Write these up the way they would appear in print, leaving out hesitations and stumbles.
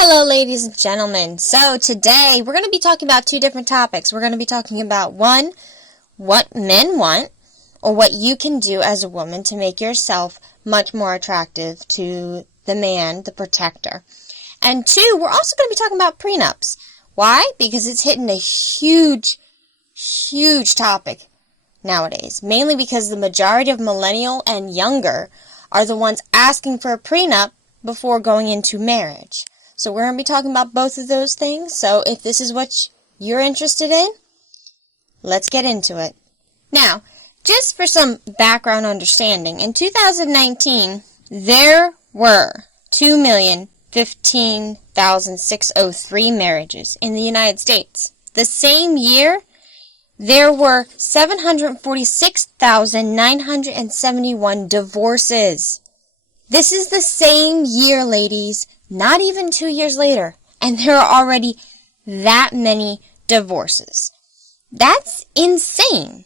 Hello, ladies and gentlemen. So today we're going to be talking about two different topics. We're going to be talking about one, what men want, or what you can do as a woman to make yourself much more attractive to the man, the protector. And two, we're also going to be talking about prenups. Why? Because it's hitting a huge topic nowadays. Mainly because the majority of millennial and younger are the ones asking for a prenup before going into marriage. So we're going to be talking about both of those things. So if this is what you're interested in, let's get into it. Now, just for some background understanding, in 2019, there were 2,015,603 marriages in the United States. The same year, there were 746,971 divorces. This is the same year, ladies. Not even 2 years later, and there are already that many divorces. That's insane.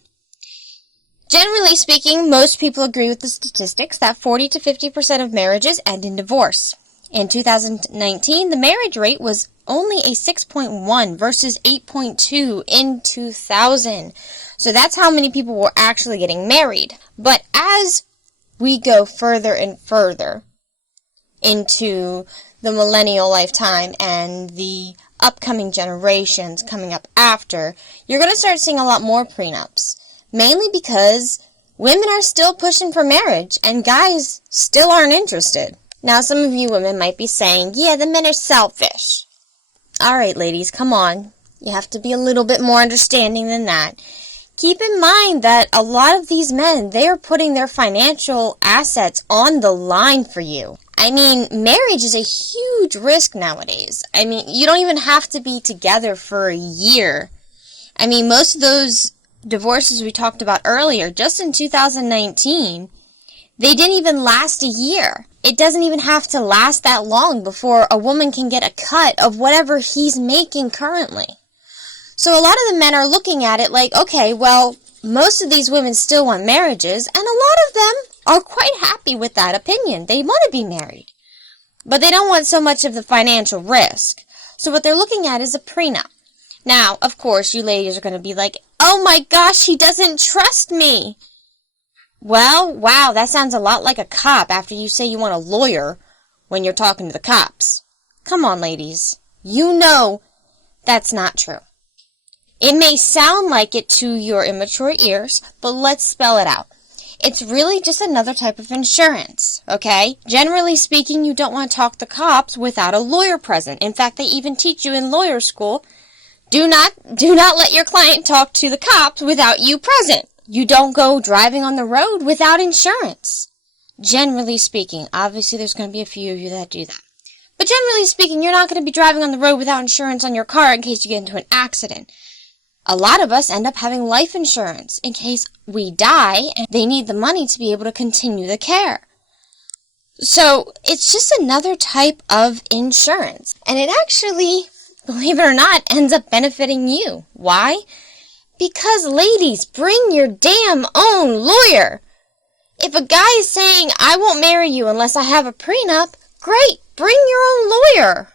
Generally speaking, most people agree with the statistics that 40 to 50% of marriages end in divorce. In 2019, the marriage rate was only a 6.1 versus 8.2 in 2000. So that's how many people were actually getting married. But as we go further and further into the millennial lifetime and the upcoming generations coming up after, you're going to start seeing a lot more prenups. Mainly because women are still pushing for marriage and guys still aren't interested. Now, some of you women might be saying, yeah, the men are selfish. Alright, ladies, come on. You have to be a little bit more understanding than that. Keep in mind that a lot of these men, they are putting their financial assets on the line for you. I mean, marriage is a huge risk nowadays. I mean, you don't even have to be together for a year. I mean, most of those divorces we talked about earlier, just in 2019, they didn't even last a year. It doesn't even have to last that long before a woman can get a cut of whatever he's making currently. So a lot of the men are looking at it like, okay, well, most of these women still want marriages, and a lot of them are quite happy with that opinion. They want to be married, but they don't want so much of the financial risk. So what they're looking at is a prenup. Now, of course, you ladies are going to be like, oh my gosh, he doesn't trust me. Well, wow, that sounds a lot like a cop after you say you want a lawyer when you're talking to the cops. Come on, ladies. You know that's not true. It may sound like it to your immature ears, but let's spell it out. It's really just another type of insurance, okay? Generally speaking, you don't want to talk to cops without a lawyer present. In fact, they even teach you in lawyer school, do not let your client talk to the cops without you present. You don't go driving on the road without insurance. Generally speaking, obviously there's going to be a few of you that do that. But generally speaking, you're not going to be driving on the road without insurance on your car in case you get into an accident. A lot of us end up having life insurance in case we die and they need the money to be able to continue the care. So it's just another type of insurance. And it actually, believe it or not, ends up benefiting you. Why? Because, ladies, bring your damn own lawyer. If a guy is saying, I won't marry you unless I have a prenup, great, bring your own lawyer.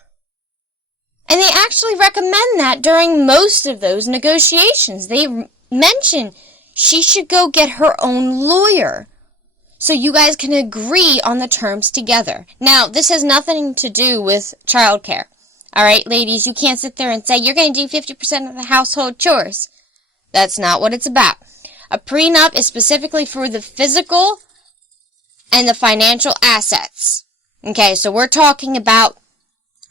And they actually recommend that during most of those negotiations. They mention she should go get her own lawyer so you guys can agree on the terms together. Now, this has nothing to do with childcare. Alright, ladies, you can't sit there and say you're going to do 50% of the household chores. That's not what it's about. A prenup is specifically for the physical and the financial assets. Okay, so we're talking about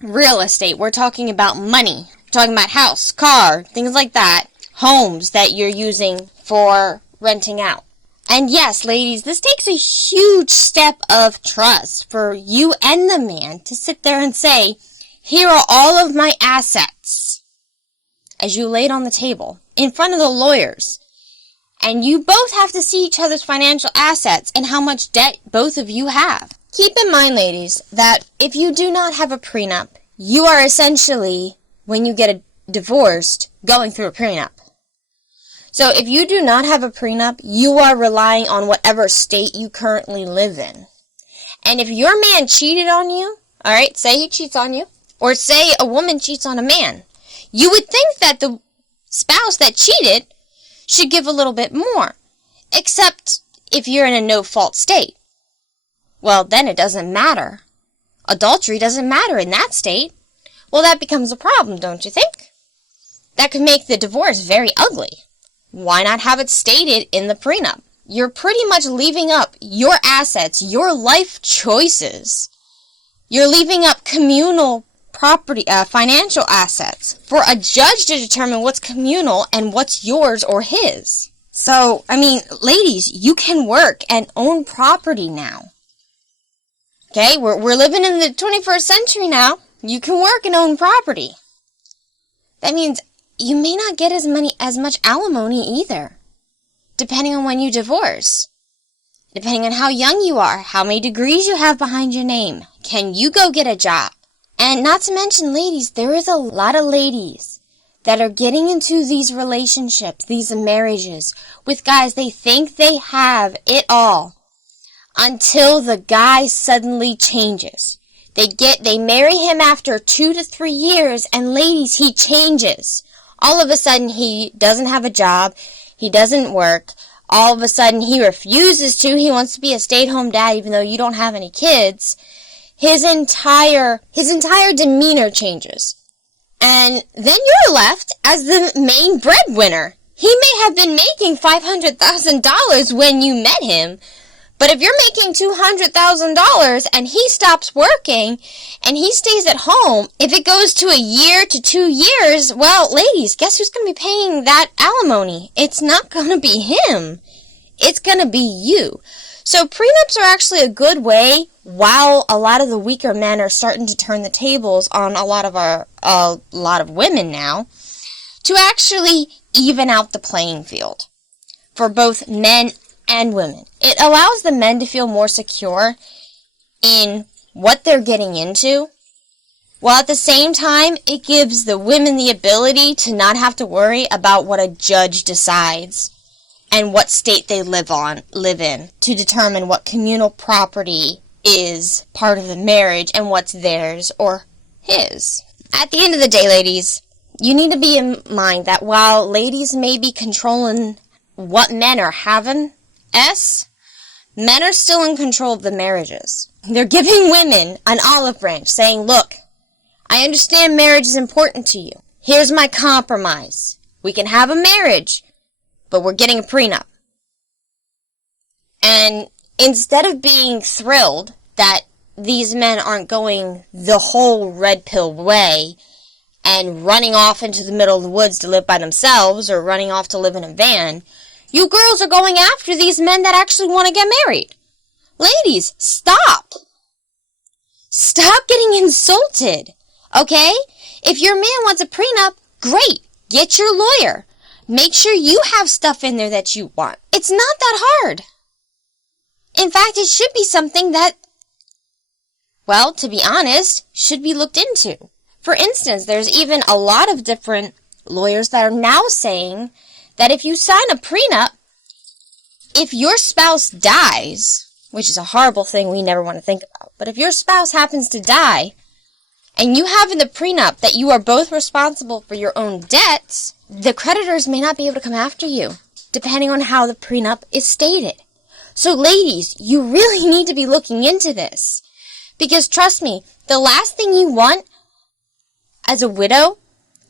real estate. We're talking about money. We're talking about house, car, things like that. Homes that you're using for renting out. And yes, ladies, this takes a huge step of trust for you and the man to sit there and say, here are all of my assets, as you lay it on the table in front of the lawyers. And you both have to see each other's financial assets and how much debt both of you have. Keep in mind, ladies, that if you do not have a prenup, you are essentially, when you get divorced, going through a prenup. So if you do not have a prenup, you are relying on whatever state you currently live in. And if your man cheated on you, alright, say he cheats on you, Or say a woman cheats on a man. You would think that the spouse that cheated should give a little bit more. Except if you're in a no-fault state. Well, then it doesn't matter. Adultery doesn't matter in that state. Well, that becomes a problem, don't you think? That could make the divorce very ugly. Why not have it stated in the prenup? You're pretty much leaving up your assets, your life choices. You're leaving up communal property, financial assets for a judge to determine what's communal and what's yours or his. So, ladies, you can work and own property now. Okay, we're living in the 21st century now. You can work and own property. That means you may not get as much alimony either, depending on when you divorce. Depending on how young you are, how many degrees you have behind your name. Can you go get a job? And not to mention, ladies, there is a lot of ladies that are getting into these relationships, these marriages, with guys they think they have it all, until the guy suddenly changes. They marry him after 2 to 3 years, and ladies, he changes. All of a sudden, he doesn't have a job, he doesn't work, all of a sudden he refuses to, he wants to be a stay-at-home dad even though you don't have any kids. His entire demeanor changes. And then you're left as the main breadwinner. He may have been making $500,000 when you met him, but if you're making $200,000 and he stops working and he stays at home, if it goes to a year to 2 years, well, ladies, guess who's going to be paying that alimony? It's not going to be him. It's going to be you. So prenups are actually a good way, while a lot of the weaker men are starting to turn the tables on a lot of women now, to actually even out the playing field for both men and women. It allows the men to feel more secure in what they're getting into, while at the same time, it gives the women the ability to not have to worry about what a judge decides and what state they live in, to determine what communal property is part of the marriage and what's theirs or his. At the end of the day, ladies, you need to be in mind that while ladies may be controlling what men are having, men are still in control of the marriages. They're giving women an olive branch, saying, look, I understand marriage is important to you. Here's my compromise. We can have a marriage, but we're getting a prenup. And instead of being thrilled that these men aren't going the whole red pill way and running off into the middle of the woods to live by themselves or running off to live in a van, you girls are going after these men that actually want to get married. Ladies, stop. Stop getting insulted, okay? If your man wants a prenup, great. Get your lawyer. Make sure you have stuff in there that you want. It's not that hard. In fact, it should be something that, well, to be honest, should be looked into. For instance, there's even a lot of different lawyers that are now saying that if you sign a prenup, if your spouse dies, which is a horrible thing we never want to think about, but if your spouse happens to die, and you have in the prenup that you are both responsible for your own debts, the creditors may not be able to come after you, depending on how the prenup is stated. So ladies, you really need to be looking into this. Because trust me, the last thing you want as a widow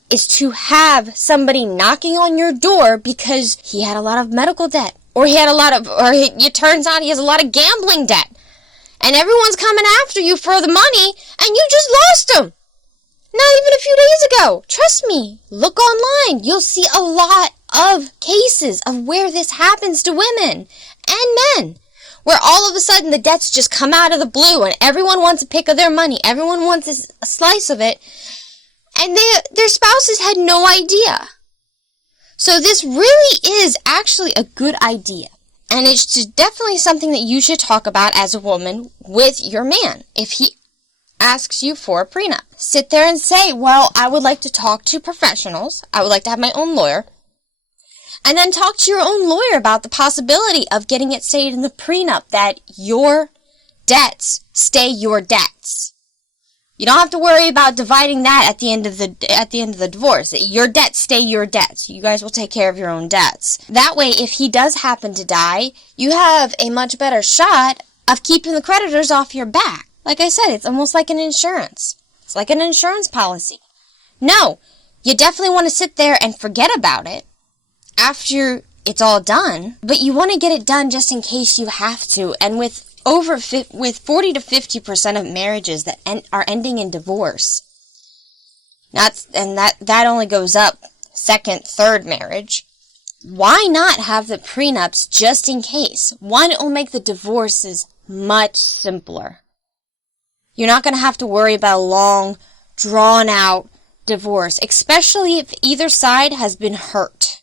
is to have somebody knocking on your door because he had a lot of medical debt, or it turns out he has a lot of gambling debt, and everyone's coming after you for the money, and you just lost them. Not even a few days ago. Trust me, look online. You'll see a lot of cases of where this happens to women and men, where all of a sudden the debts just come out of the blue, and everyone wants a pick of their money. Everyone wants a slice of it. And their spouses had no idea. So this really is actually a good idea. And it's definitely something that you should talk about as a woman with your man. If he asks you for a prenup, sit there and say, well, I would like to talk to professionals. I would like to have my own lawyer. And then talk to your own lawyer about the possibility of getting it stated in the prenup that your debts stay your debts. You don't have to worry about dividing that at the end of the divorce. Your debts stay your debts. You guys will take care of your own debts. That way, if he does happen to die, you have a much better shot of keeping the creditors off your back. Like I said, it's almost like an insurance. It's like an insurance policy. No, you definitely want to sit there and forget about it after it's all done, but you want to get it done just in case you have to. And with 40 to 50% of marriages that are ending in divorce, that only goes up second, third marriage. Why not have the prenups just in case? One, it will make the divorces much simpler. You're not going to have to worry about a long, drawn-out divorce, especially if either side has been hurt,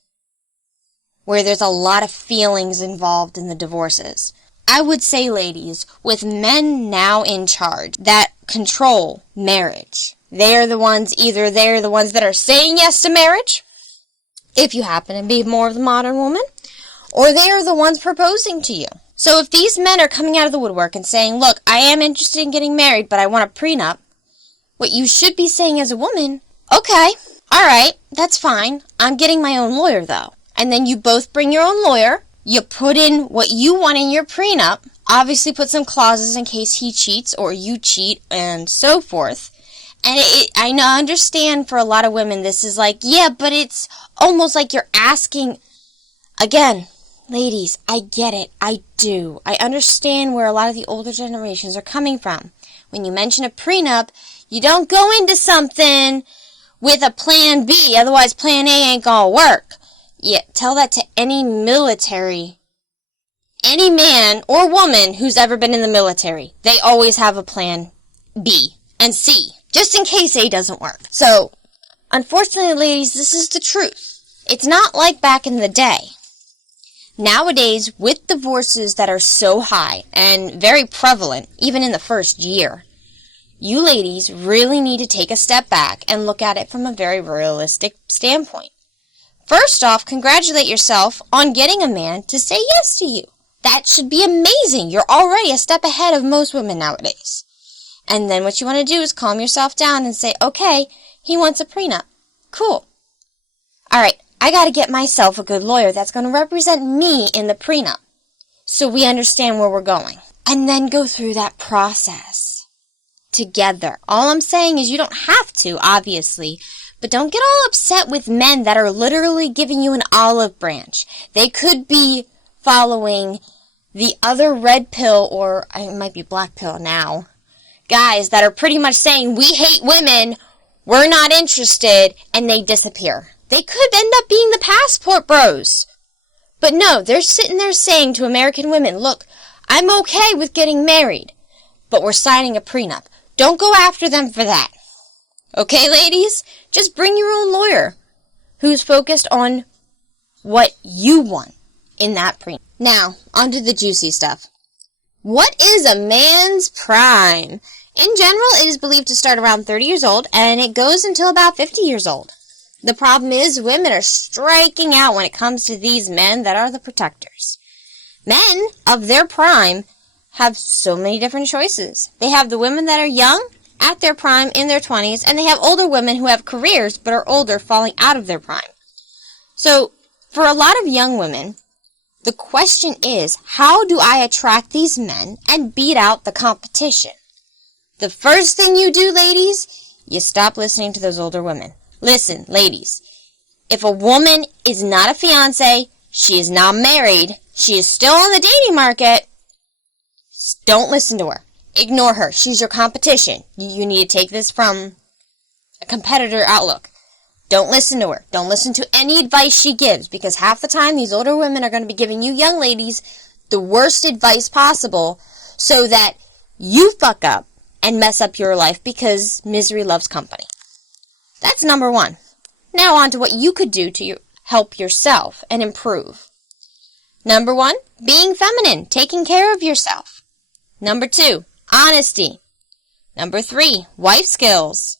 where there's a lot of feelings involved in the divorces. I would say, ladies, with men now in charge that control marriage, they're the ones that are saying yes to marriage, if you happen to be more of the modern woman, or they are the ones proposing to you. So if these men are coming out of the woodwork and saying, look, I am interested in getting married, but I want a prenup, what you should be saying as a woman, okay, all right, that's fine. I'm getting my own lawyer, though. And then you both bring your own lawyer. You put in what you want in your prenup. Obviously put some clauses in case he cheats or you cheat and so forth. And I understand for a lot of women this is like, yeah, but it's almost like you're asking. Again, ladies, I get it. I do. I understand where a lot of the older generations are coming from. When you mention a prenup, you don't go into something with a plan B, otherwise plan A ain't gonna work. Yeah, tell that to any military, any man or woman who's ever been in the military. They always have a plan B and C, just in case A doesn't work. So, unfortunately, ladies, this is the truth. It's not like back in the day. Nowadays, with divorces that are so high and very prevalent, even in the first year, you ladies really need to take a step back and look at it from a very realistic standpoint. First off, congratulate yourself on getting a man to say yes to you. That should be amazing. You're already a step ahead of most women nowadays. And then what you want to do is calm yourself down and say, okay, he wants a prenup. Cool. All right, I got to get myself a good lawyer that's going to represent me in the prenup so we understand where we're going. And then go through that process together. All I'm saying is you don't have to, obviously, but don't get all upset with men that are literally giving you an olive branch. They could be following the other red pill, or it might be black pill now, guys that are pretty much saying, we hate women, we're not interested, and they disappear. They could end up being the passport bros. But no, they're sitting there saying to American women, look, I'm okay with getting married, but we're signing a prenup. Don't go after them for that. Okay, ladies? Just bring your own lawyer who's focused on what you want in that prenup. Now, onto the juicy stuff. What is a man's prime? In general, it is believed to start around 30 years old, and it goes until about 50 years old. The problem is women are striking out when it comes to these men that are the protectors. Men of their prime have so many different choices. They have the women that are young, at their prime, in their 20s, and they have older women who have careers but are older, falling out of their prime. So, for a lot of young women, the question is, how do I attract these men and beat out the competition? The first thing you do, ladies, you stop listening to those older women. Listen, ladies, if a woman is not a fiancé, she is not married, she is still on the dating market, don't listen to her. Ignore her. She's your competition. You need to take this from a competitor outlook. Don't listen to her. Don't listen to any advice she gives, because half the time these older women are going to be giving you young ladies the worst advice possible so that you fuck up and mess up your life, because misery loves company. That's number one. Now on to what you could do to help yourself and improve. Number one, being feminine, taking care of yourself. Number two, honesty. Number three, wife skills.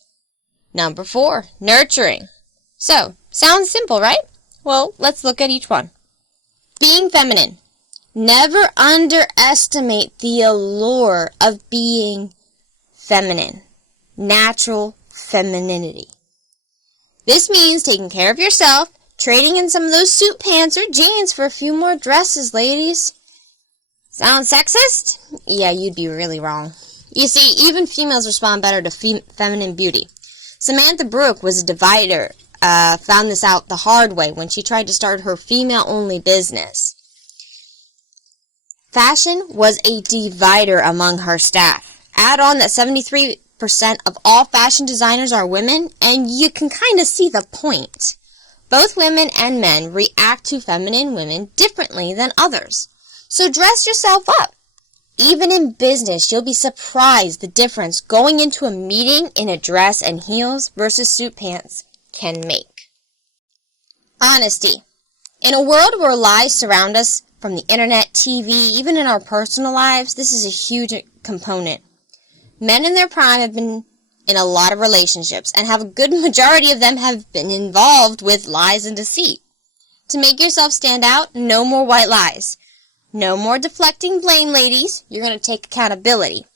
Number four, nurturing. So, sounds simple, right? Well, let's look at each one. Being feminine. Never underestimate the allure of being feminine. natural femininity. This means taking care of yourself, trading in some of those suit pants or jeans for a few more dresses, ladies. Sound sexist? Yeah, you'd be really wrong. You see, even females respond better to feminine beauty. Samantha Brooke was a divider, found this out the hard way when she tried to start her female-only business. Fashion was a divider among her staff. Add on that 73% of all fashion designers are women, and you can kind of see the point. Both women and men react to feminine women differently than others. So dress yourself up. Even in business, you'll be surprised the difference going into a meeting in a dress and heels versus suit pants can make. Honesty. In a world where lies surround us, from the internet, TV, even in our personal lives, this is a huge component. Men in their prime have been in a lot of relationships, and have a good majority of them have been involved with lies and deceit. To make yourself stand out, no more white lies. No more deflecting blame, ladies. You're going to take accountability.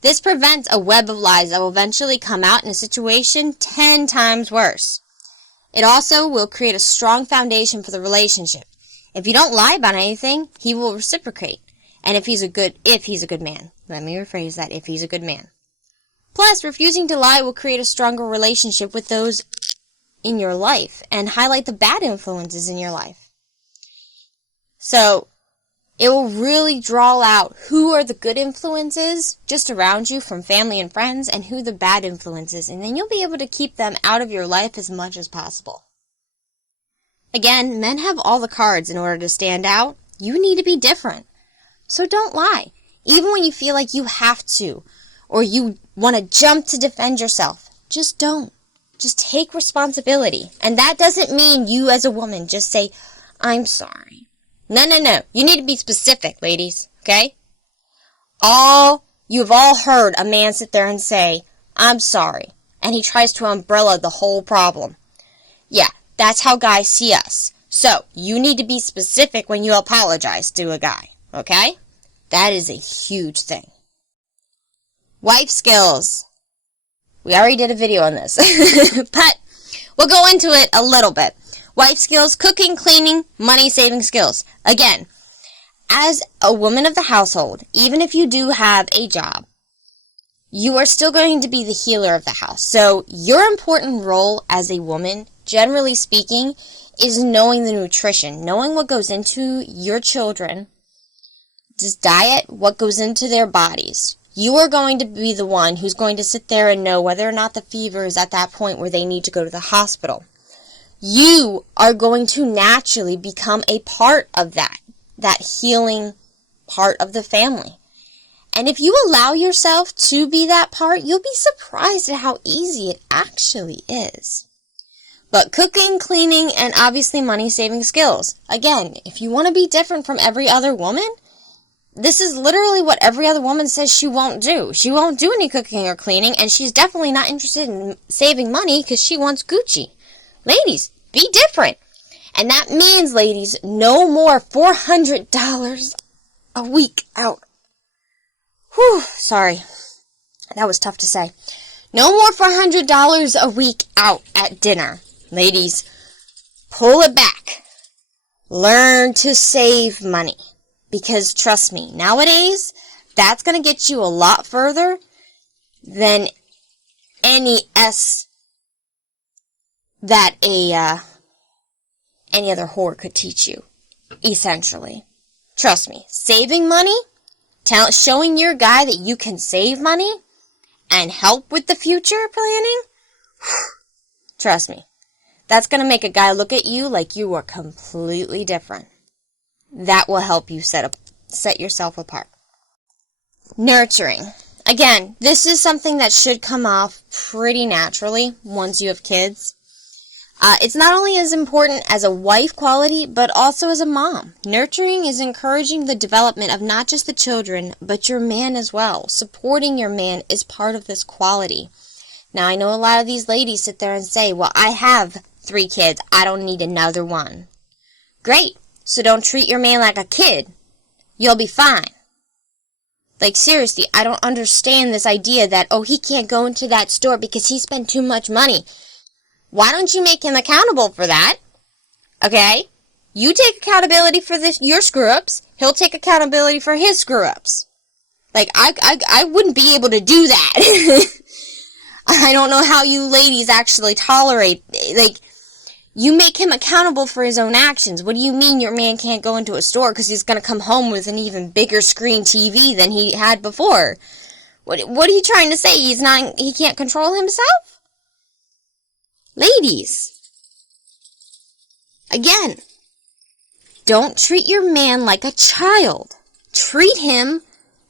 This prevents a web of lies that will eventually come out in a situation 10 times worse. It also will create a strong foundation for the relationship. If you don't lie about anything, he will reciprocate. And if he's a good man. Let me rephrase that, if he's a good man. Plus, refusing to lie will create a stronger relationship with those in your life and highlight the bad influences in your life. So, it will really draw out who are the good influences just around you from family and friends and who the bad influences, and then you'll be able to keep them out of your life as much as possible. Again, men have all the cards in order to stand out. You need to be different. So don't lie, even when you feel like you have to, or you want to jump to defend yourself. Just don't. Just take responsibility. And that doesn't mean you as a woman just say, I'm sorry. No. You need to be specific, ladies, okay? You've all heard a man sit there and say, I'm sorry, and he tries to umbrella the whole problem. Yeah, that's how guys see us. So, you need to be specific when you apologize to a guy, okay? That is a huge thing. Wife skills. We already did a video on this, but we'll go into it a little bit. Wife skills, cooking, cleaning, money-saving skills. Again, as a woman of the household, even if you do have a job, you are still going to be the healer of the house. So your important role as a woman, generally speaking, is knowing the nutrition, knowing what goes into your children, just diet, what goes into their bodies. You are going to be the one who's going to sit there and know whether or not the fever is at that point where they need to go to the hospital. You are going to naturally become a part of that healing part of the family. And if you allow yourself to be that part, you'll be surprised at how easy it actually is. But cooking, cleaning, and obviously money-saving skills. Again, if you want to be different from every other woman, this is literally what every other woman says she won't do. She won't do any cooking or cleaning, and she's definitely not interested in saving money because she wants Gucci. Ladies, be different. And that means, ladies, no more $400 a week out. Whew, sorry. That was tough to say. No more $400 a week out at dinner. Ladies, pull it back. Learn to save money. Because trust me, nowadays, that's going to get you a lot further than any that any other whore could teach you, essentially. Trust me, saving money, showing your guy that you can save money and help with the future planning, trust me, that's going to make a guy look at you like you are completely different. That will help you set yourself apart. Nurturing. Again, this is something that should come off pretty naturally once you have kids. It's not only as important as a wife quality, but also as a mom. Nurturing is encouraging the development of not just the children, but your man as well. Supporting your man is part of this quality. Now, I know a lot of these ladies sit there and say, well, I have 3 kids. I don't need another one. Great. So don't treat your man like a kid. You'll be fine. Like, seriously, I don't understand this idea that, oh, he can't go into that store because he spent too much money. Why don't you make him accountable for that? Okay? You take accountability for your screw-ups. He'll take accountability for his screw-ups. Like, I wouldn't be able to do that. I don't know how you ladies actually tolerate, like, you make him accountable for his own actions. What do you mean your man can't go into a store because he's going to come home with an even bigger screen TV than he had before? What are you trying to say? He can't control himself? Ladies, again, don't treat your man like a child. Treat him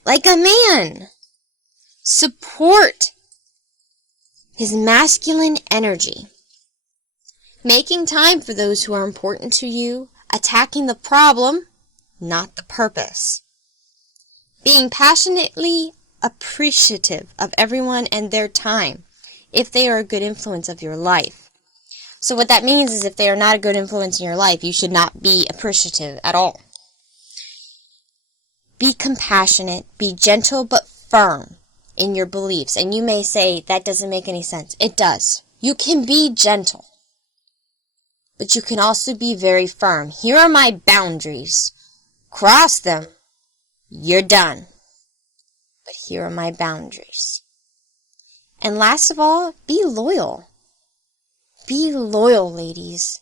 like a man. Support his masculine energy. Making time for those who are important to you. Attacking the problem, not the purpose. Being passionately appreciative of everyone and their time, if they are a good influence of your life. So what that means is if they are not a good influence in your life, you should not be appreciative at all. Be compassionate, be gentle but firm in your beliefs. And you may say, that doesn't make any sense. It does. You can be gentle, but you can also be very firm. Here are my boundaries. Cross them, you're done. But here are my boundaries. And last of all, be loyal. Be loyal, ladies.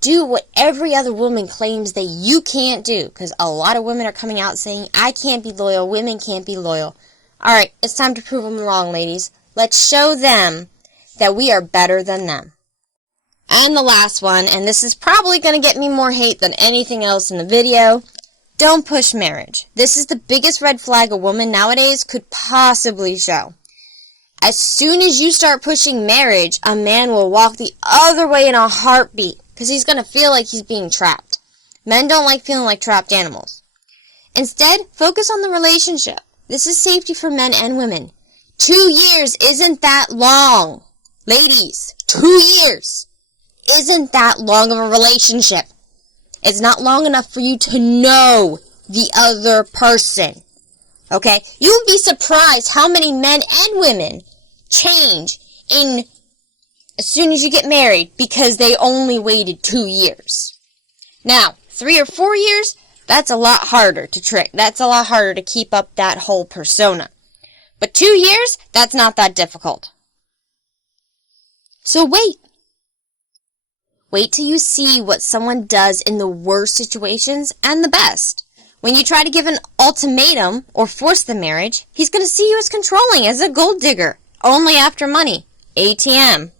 Do what every other woman claims that you can't do. Because a lot of women are coming out saying, I can't be loyal, women can't be loyal. Alright, it's time to prove them wrong, ladies. Let's show them that we are better than them. And the last one, and this is probably going to get me more hate than anything else in the video, don't push marriage. This is the biggest red flag a woman nowadays could possibly show. As soon as you start pushing marriage, a man will walk the other way in a heartbeat because he's going to feel like he's being trapped. Men don't like feeling like trapped animals. Instead, focus on the relationship. This is safety for men and women. 2 years isn't that long. Ladies, 2 years isn't that long of a relationship. It's not long enough for you to know the other person. Okay? You would be surprised how many men and women change as soon as you get married because they only waited 2 years. Now, 3 or 4 years, that's a lot harder to trick. That's a lot harder to keep up that whole persona. But 2 years, that's not that difficult. So wait. Wait till you see what someone does in the worst situations and the best. When you try to give an ultimatum or force the marriage, he's going to see you as controlling, as a gold digger. Only after money. ATM.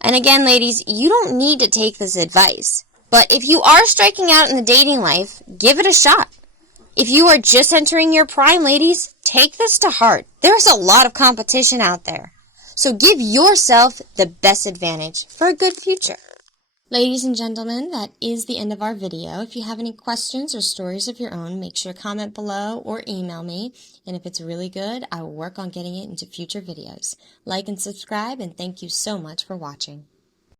And again, ladies, you don't need to take this advice. But if you are striking out in the dating life, give it a shot. If you are just entering your prime, ladies, take this to heart. There's a lot of competition out there. So give yourself the best advantage for a good future. Ladies and gentlemen, that is the end of our video. If you have any questions or stories of your own, make sure to comment below or email me. And if it's really good, I will work on getting it into future videos. Like and subscribe, and thank you so much for watching.